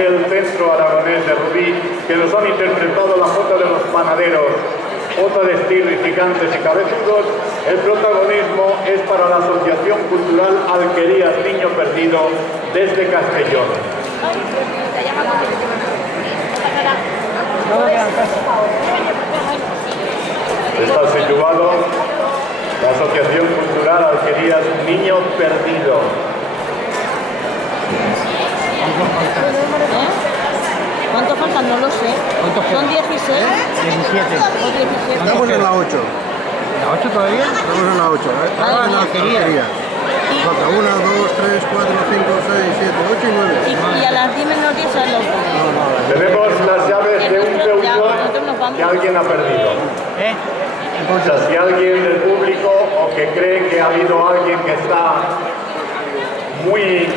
del Centro Aragonés de Rubí, que nos han interpretado la Jota de los Panaderos, Jota de estilo y gigantes y cabezudos. El protagonismo es para la Asociación Cultural Alquerías Niño Perdido desde Castellón. Está situado la Asociación Cultural Alquerías Niño Perdido. ¿Cuánto faltan? No lo sé. ¿Son 16? 17. Estamos en la 8. ¿La 8 todavía? Estamos en la 8. Ahora en la alquería. Falta 1, 2, 3, 4, 5, 6, 7, 8 y 9. Y a las 10 menos 10 sale los Tenemos las llaves de un Peugeot que alguien ha perdido. O sea, si alguien del público o que cree que ha habido alguien que está muy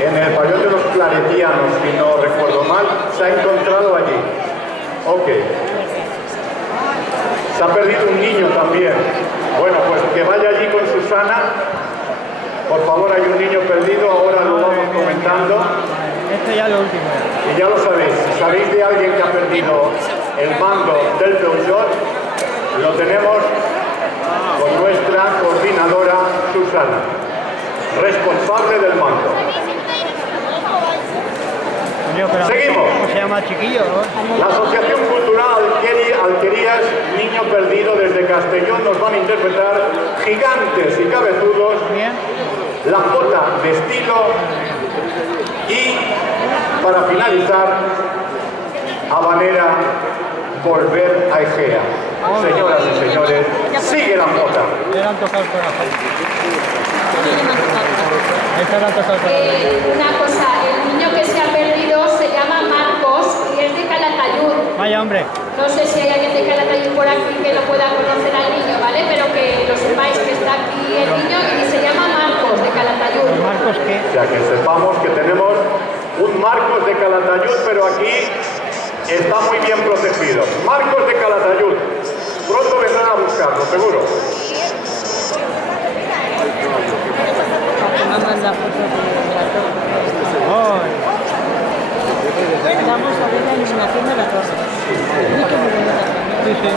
en el pabellón de los claretianos, si no recuerdo mal, se ha encontrado allí. Ok. Se ha perdido un niño también. Bueno, pues que vaya allí con Susana. Por favor, hay un niño perdido, ahora lo vamos comentando. Esto ya es lo último. Y ya lo sabéis, si sabéis de alguien que ha perdido el mando del Peugeot, lo tenemos con nuestra coordinadora Susana, responsable del mando. Seguimos. ¿Cómo se llama el chiquillo? La Asociación Cultural Alquerías Niño Perdido desde Castellón nos van a interpretar Gigantes y Cabezudos, la Jota de estilo y, para finalizar, habanera Volver a Egea. Señoras y señores, sigue la Jota. Le han tocado el corazón. Esta le han tocado el corazón. Una cosa, el niño que se ha perdido se llama Marcos y es de Calatayud. Vaya hombre. No sé si hay alguien de Calatayud por aquí que lo pueda conocer al niño, ¿vale? Pero que lo sepáis que está aquí el niño y se llama Marcos de Calatayud. ¿Marcos qué? O sea, que sepamos que tenemos un Marcos de Calatayud, pero aquí está muy bien protegido. Marcos de Calatayud. Pronto vendrán a buscarlo, seguro. Vamos a ver la iluminación de la torre. Sí, sí.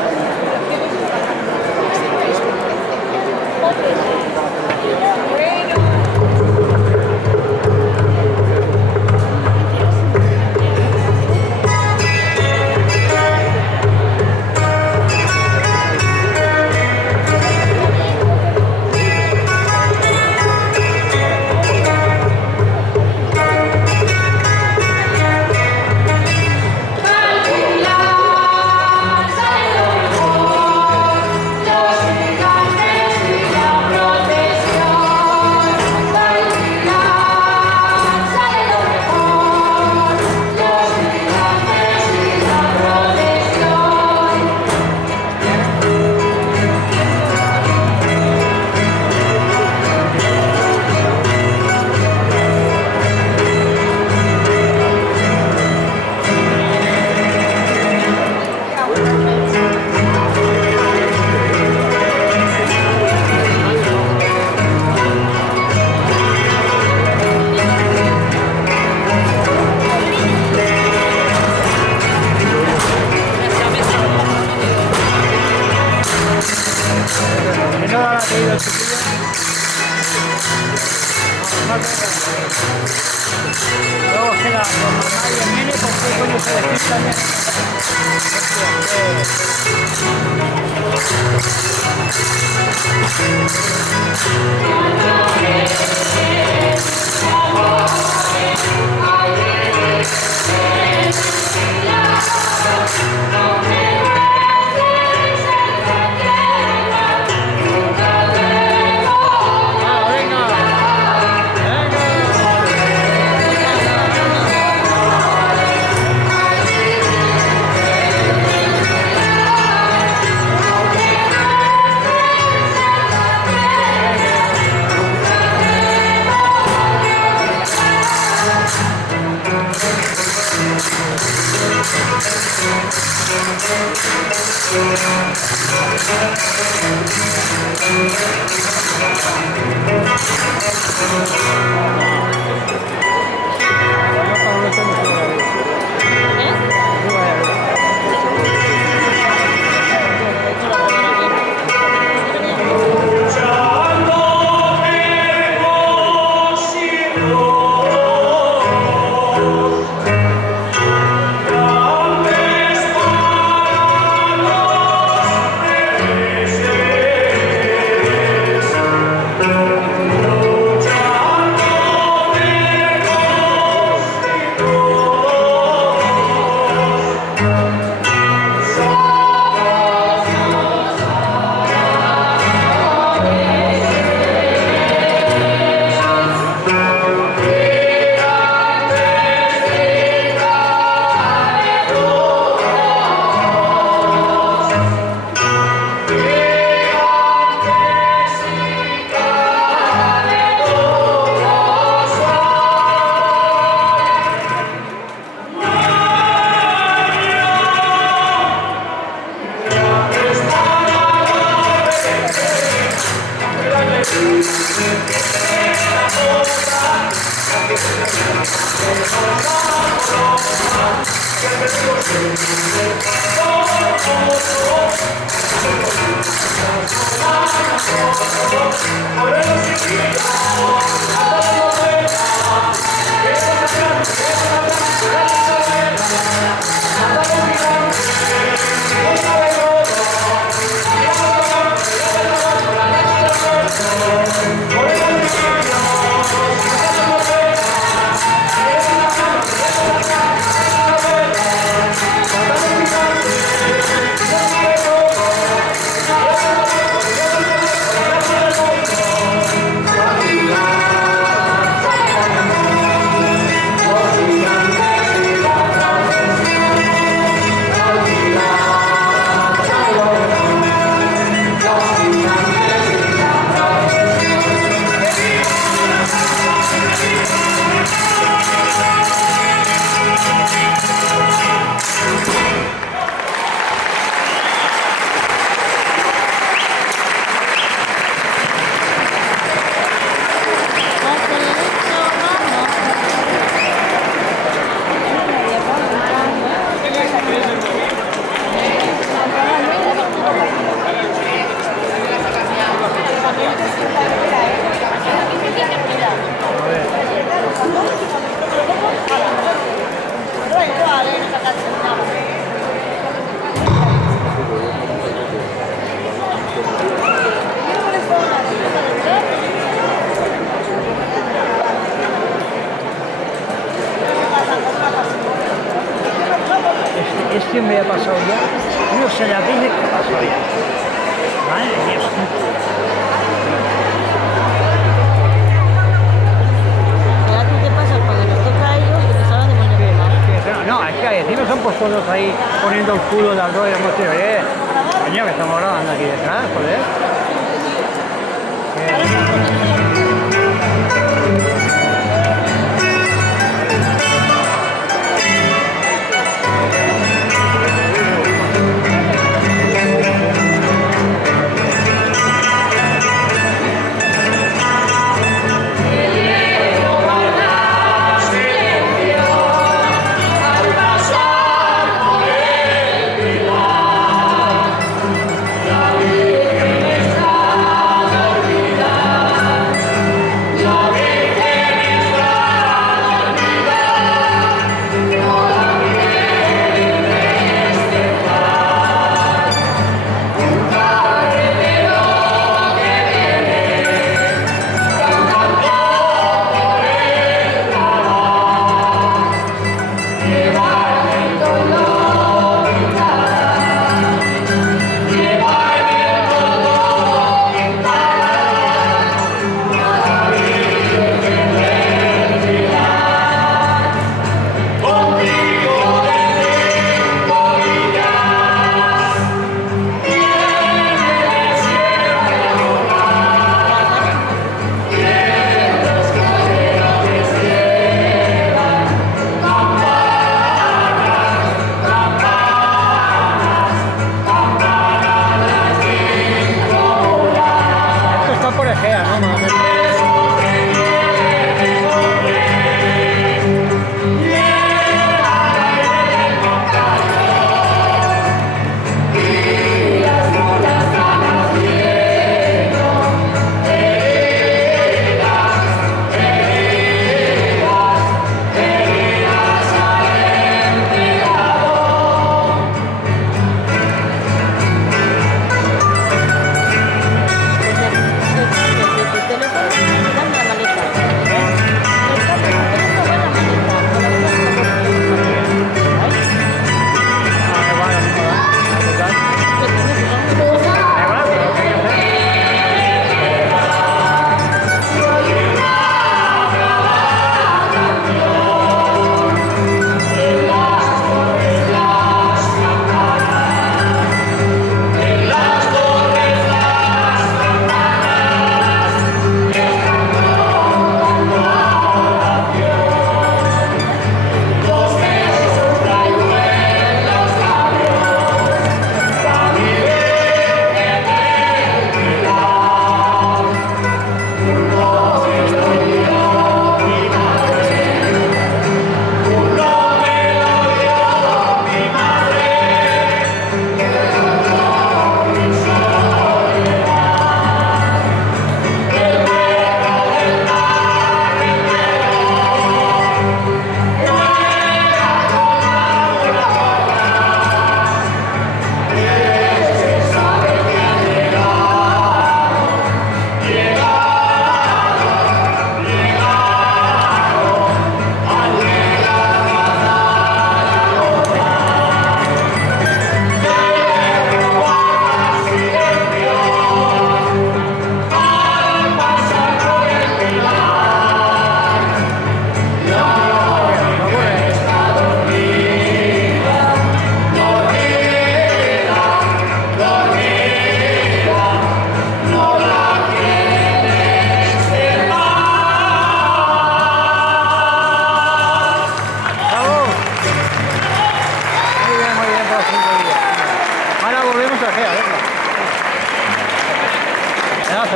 Luego queda con mamá y el nene, ¿por qué coño se despistan? Thank you. Este me ha pasado ya. No sé la vez que pasó ya. Madre mía. Ahora tú qué pasa cuando nos toca a ellos y nos hablan de mañana. No, es que encima son pues todos ahí poniendo el culo de algo y hemos dicho, coño, que estamos grabando aquí detrás, joder. Olvidada.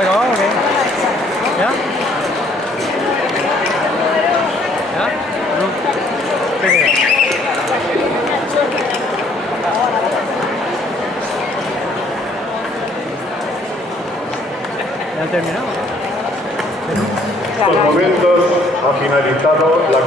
pegado o qué? ¿Ya? ¿Ya? ¿No? ¿Qué queda? ¿Ya han terminado? En estos momentos ha finalizado la